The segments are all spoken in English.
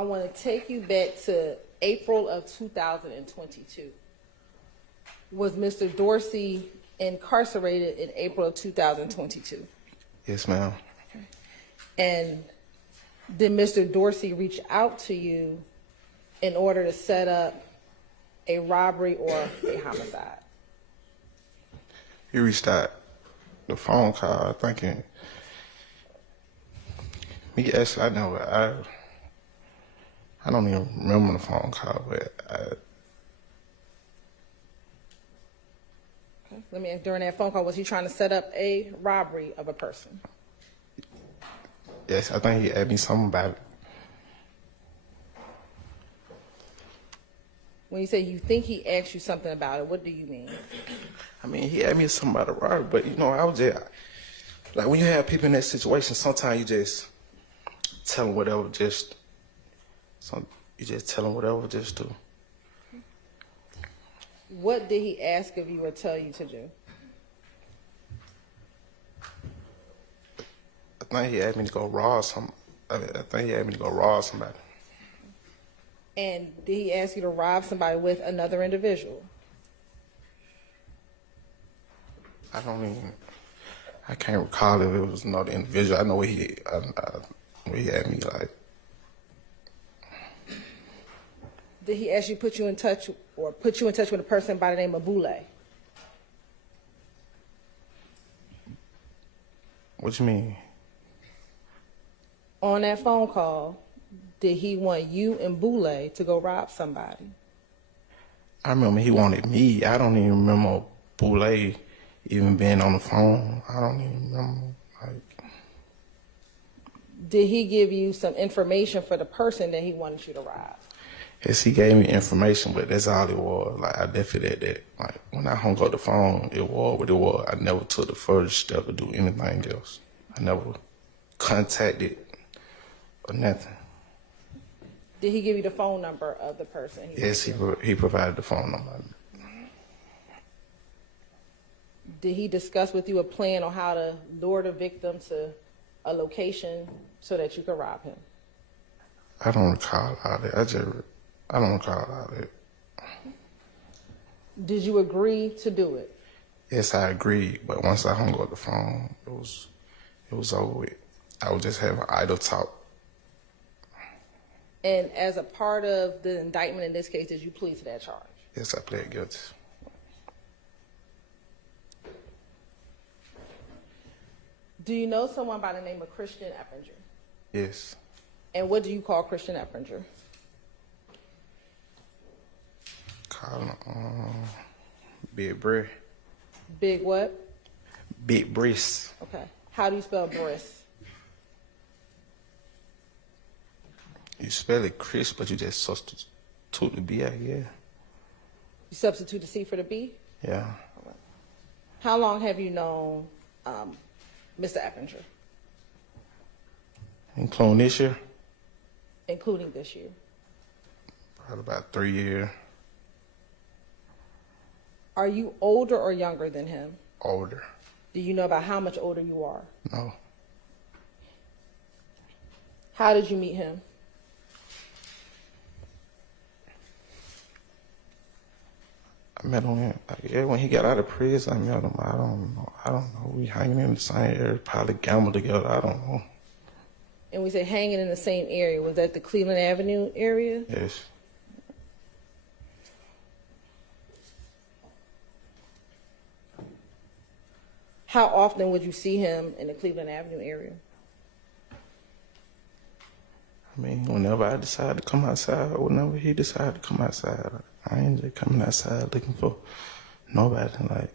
I want to take you back to April of 2022. Was Mr. Dorsey incarcerated in April of 2022? Yes, ma'am. Okay. And did Mr. Dorsey reach out to you in order to set up a robbery or a homicide? He reached out the phone call thinking, me actually, I don't even remember the phone call, but Let me ask, during that phone call, was he trying to set up a robbery of a person? yes, I think he asked me something about it. When you say you think he asked you something about it, what do you mean? I mean, he asked me something about a robbery, but you know, I was just, like when you have people in that situation, sometimes you just tell them whatever, you just tell them whatever just to. What did he ask of you or tell you to do? I think he asked me to go rob somebody. And did he ask you to rob somebody with another individual? I can't recall if it was another individual. I know he had me like. Did he ask you to put you in touch with a person by the name of Boulay? What you mean? On that phone call, did he want you and Boulay to go rob somebody? I remember he wanted me. I don't even remember Boulay even being on the phone. I don't even remember. Did he give you some information for the person that he wanted you to rob? Yes, he gave me information, but that's all it was. Like, I definitely did that. Like, when I hung up the phone, it was what it was. I never took the further step to do anything else. I never contacted or nothing. Did he give you the phone number of the person? Yes, he provided the phone number. Did he discuss with you a plan on how to lure the victim to a location so that you could rob him? I don't recall all that. I don't recall all that. Did you agree to do it? Yes, I agreed, but once I hung up the phone, it was over with. I was just having idle talk. And as a part of the indictment in this case, did you plead to that charge? Yes, I pled guilty. Do you know someone by the name of Christian Eppinger? Yes. And what do you call Christian Eppinger? Call him Big Bhris. Big what? Big Bhris. Okay. How do you spell Bhris? You spell it Chris, but you just substitute the B out, yeah. You substitute the C for the B? Yeah. Right. How long have you known Mr. Eppinger? Including this year? Including this year. Probably about 3 years. Are you older or younger than him? Older. Do you know about how much older you are? No. How did you meet him? I met him when he got out of prison. I met him. I don't know. We hanging in the same area, probably gambled together. I don't know. And we say hanging in the same area. Was that the Cleveland Avenue area? Yes. How often would you see him in the Cleveland Avenue area? I mean, whenever I decide to come outside, or whenever he decided to come outside, I ain't just coming outside looking for nobody. Like,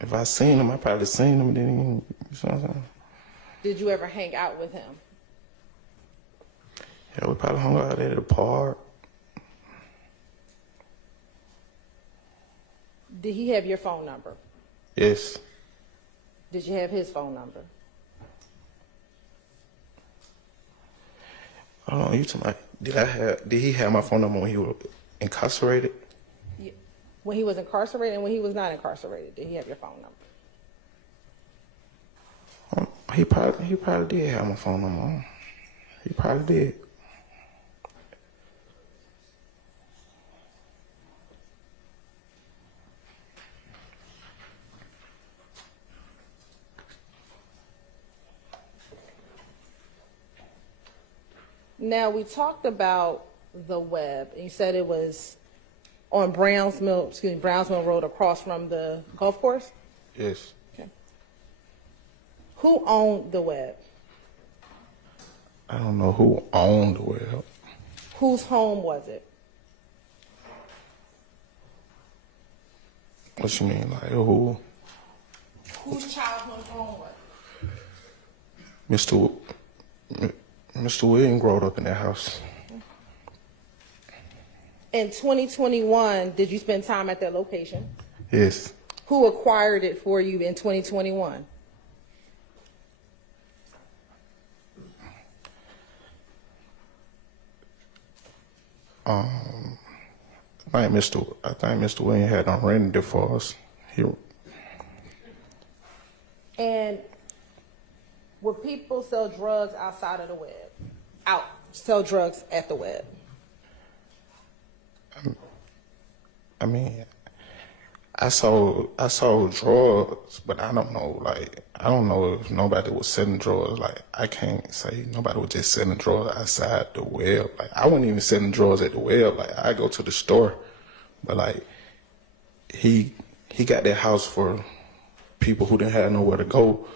if I seen him, I probably seen him, and then, you know what I'm saying? Did you ever hang out with him? Yeah, we probably hung out at the park. Did he have your phone number? Yes. Did you have his phone number? I don't know, you talking about, did he have my phone number when he was incarcerated? Yeah. When he was incarcerated and when he was not incarcerated, did he have your phone number? He probably did have my phone number. He probably did. Now, we talked about the Webb, and you said it was on Browns Mill Road across from the golf course? Yes. Okay. Who owned the Webb? I don't know who owned the Webb. Whose home was it? What you mean, like who? Whose childhood home was it? Mr. Williams growed up in that house. In 2021, did you spend time at that location? Yes. Who acquired it for you in 2021? I think Mr. Williams had rented it for us. And would people sell drugs outside of the Webb? Sell drugs at the Webb? I mean, I sold drugs, but I don't know. Like, I don't know if nobody was selling drugs. Like, I can't say nobody was just selling drugs outside the Webb. Like, I wasn't even selling drugs at the Webb. Like, I go to the store, but like, he got that house for people who didn't have nowhere to go.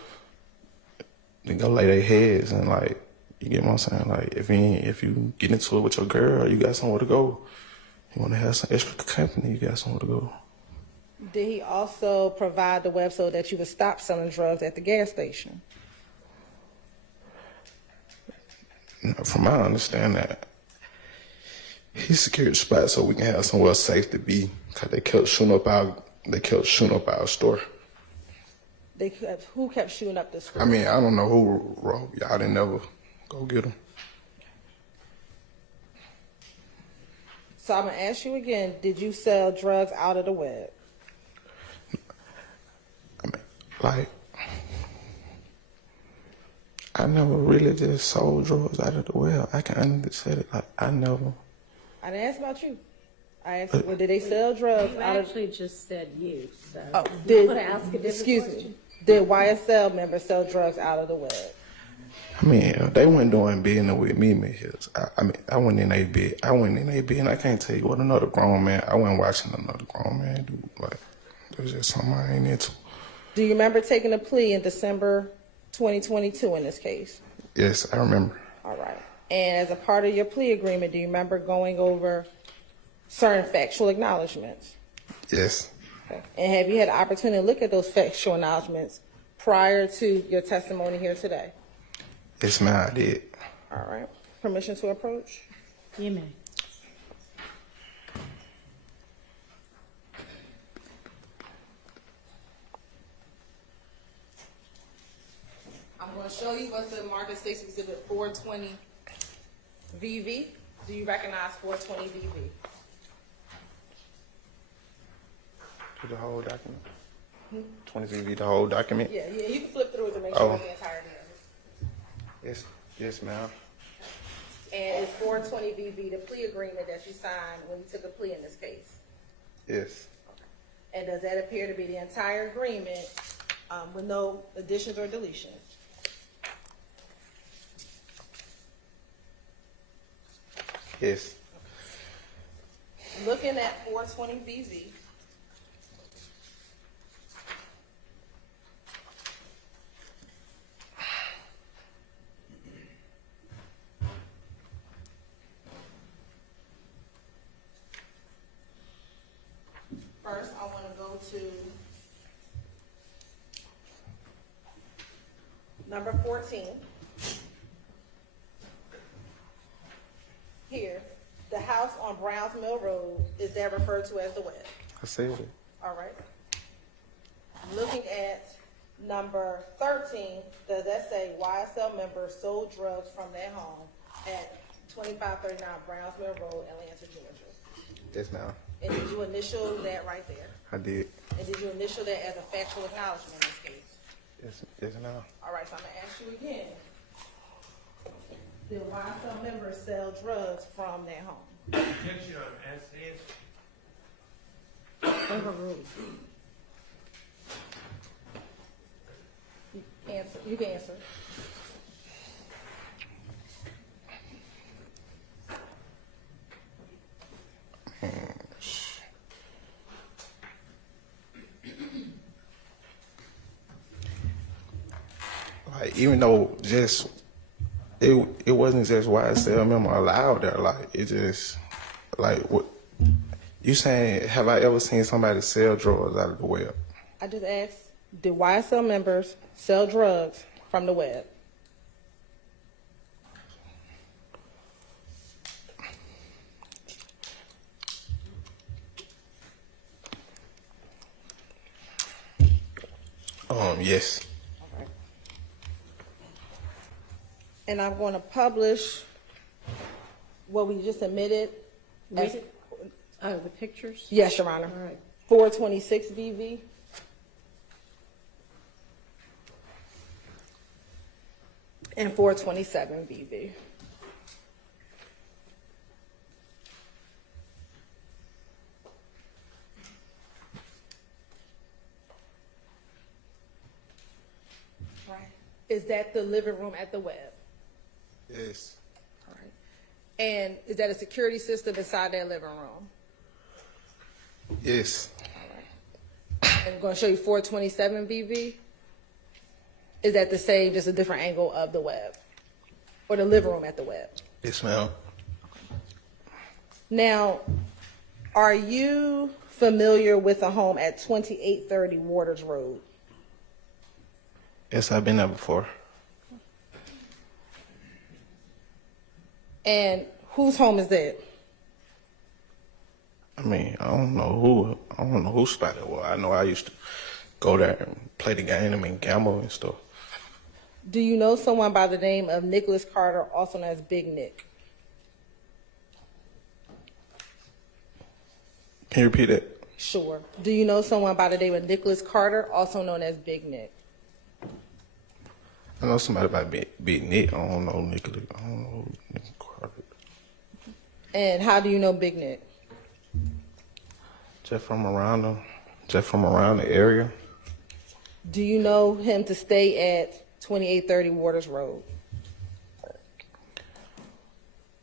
They go lay their heads, and like, you get what I'm saying? Like, if you get into it with your girl, you got somewhere to go. You want to have some extra company, you got somewhere to go. Did he also provide the Webb so that you would stop selling drugs at the gas station? From my understanding, he secured the spot so we can have somewhere safe to be, because they kept shooting up our store. Who kept shooting up the store? I mean, I don't know who robbed y'all. Didn't never go get them. So I'm going to ask you again, did you sell drugs out of the Webb? I mean, like, I never really just sold drugs out of the Webb. I can honestly say it. Like, I never. I didn't ask about you. I asked, well, did they sell drugs You out of? actually just said you, so. Oh, I'm gonna ask a different excuse question. me. Did YSL members sell drugs out of the Webb? I mean, they weren't doing business with me, Hills. I went in a bit. And I can't tell you what another grown man. I wasn't watching another grown man do. Like, it was just something I ain't into. Do you remember taking a plea in December 2022 in this case? Yes, I remember. All right. And as a part of your plea agreement, do you remember going over certain factual acknowledgments? Yes. Okay. And have you had an opportunity to look at those factual acknowledgments prior to your testimony here today? Yes, ma'am, I did. All right. Permission to approach? You may. I'm going to show you what's in Market 6 Exhibit 420 VV. Do you recognize 420 VV? To the whole document? 20 VV, the whole document? Yeah, you can flip through it to make sure it's the entire narrative. Yes, ma'am. And it's 420 VV, the plea agreement that you signed when you took a plea in this case. Yes. And does that appear to be the entire agreement with no additions or deletions? Yes. Looking at 420 VV, first I want to go to number 14. Here, the house on Browns Mill Road, is that referred to as the Webb? I said it. All right. Looking at number 13, does that say YSL members sold drugs from their home at 2539 Browns Mill Road, Atlanta, Georgia? Yes, ma'am. And did you initial that right there? I did. And did you initial that as a factual acknowledgement in this case? Yes, ma'am. All right, so I'm gonna ask you again. Did YSL members sell drugs from their home? Objection on answer. Overruled. Answer. You can answer. like, even though just it wasn't just YSL member allowed there. Like, it just like what you saying? Have I ever seen somebody sell drugs out of the web? I just asked, did YSL members sell drugs from the web? Yes. And I'm going to publish what we just admitted. Read it? Oh, the pictures? Yes, Your Honor. All right. 426 BV. And 427 BV. Right. Is that the living room at the Webb? Yes. All right. And is that a security system inside that living room? Yes. I'm going to show you 427 BV. Is that the same, just a different angle of the Webb? Or the living room at the Webb? Yes, ma'am. Now, are you familiar with a home at 2830 Waters Road? Yes, I've been there before. And whose home is that? I mean, I don't know whose spot it was. I know I used to go there and play the game and gamble and stuff. Do you know someone by the name of Nicholas Carter, also known as Big Nick? Can you repeat that? Sure. Do you know someone by the name of Nicholas Carter, also known as Big Nick? I know somebody by Big Nick. I don't know Nicholas. I don't know Nicholas Carter. And how do you know Big Nick? Just from around the area. Do you know him to stay at 2830 Waters Road?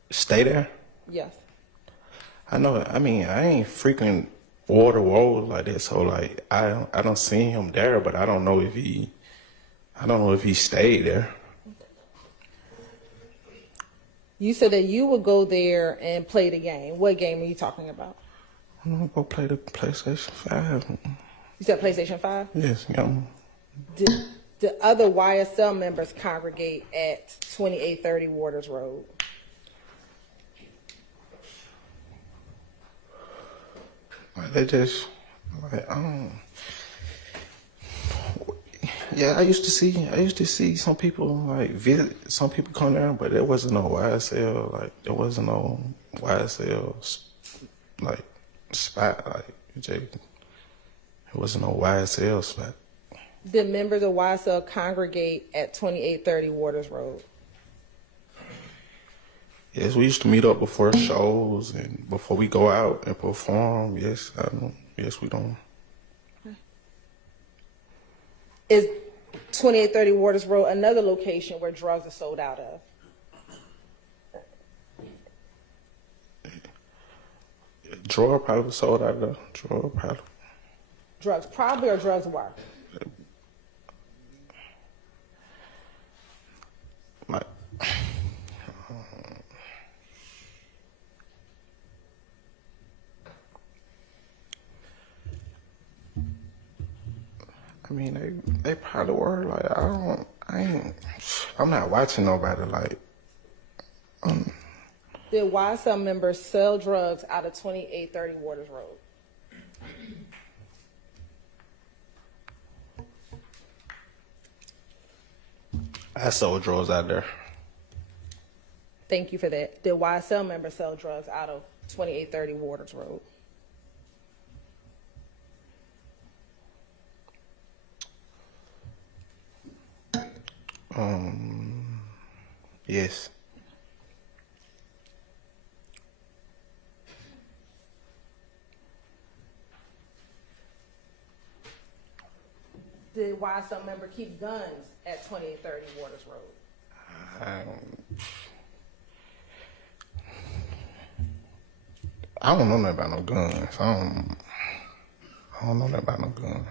Stay there? Yes. I know. I mean, I ain't freaking water road like that. So like, I don't see him there, but I don't know if he stayed there. You said that you would go there and play the game. What game are you talking about? I'm gonna go play the PlayStation 5. You said PlayStation 5? Yes, yeah. Did other YSL members congregate at 2830 Waters Road? Like they just like yeah, I used to see some people like visit, some people come there, but there wasn't no YSL, like there wasn't no YSL like spot, like it wasn't no YSL spot. Did members of YSL congregate at 2830 Waters Road? Yes, we used to meet up before shows and before we go out and perform. Yes, we don't. Is 2830 Waters Road another location where drugs are sold out of? Drawer probably was sold out of the drawer probably. Drugs probably or drugs were? Like, I mean, they probably were. Like, I'm not watching nobody. Like, Did YSL members sell drugs out of 2830 Waters Road? I sold drugs out there. Thank you for that. Did YSL members sell drugs out of 2830 Waters Road? Yes. Did YSL member keep guns at 2830 Waters Road? I don't know nothing about no guns. I don't know nothing about no guns.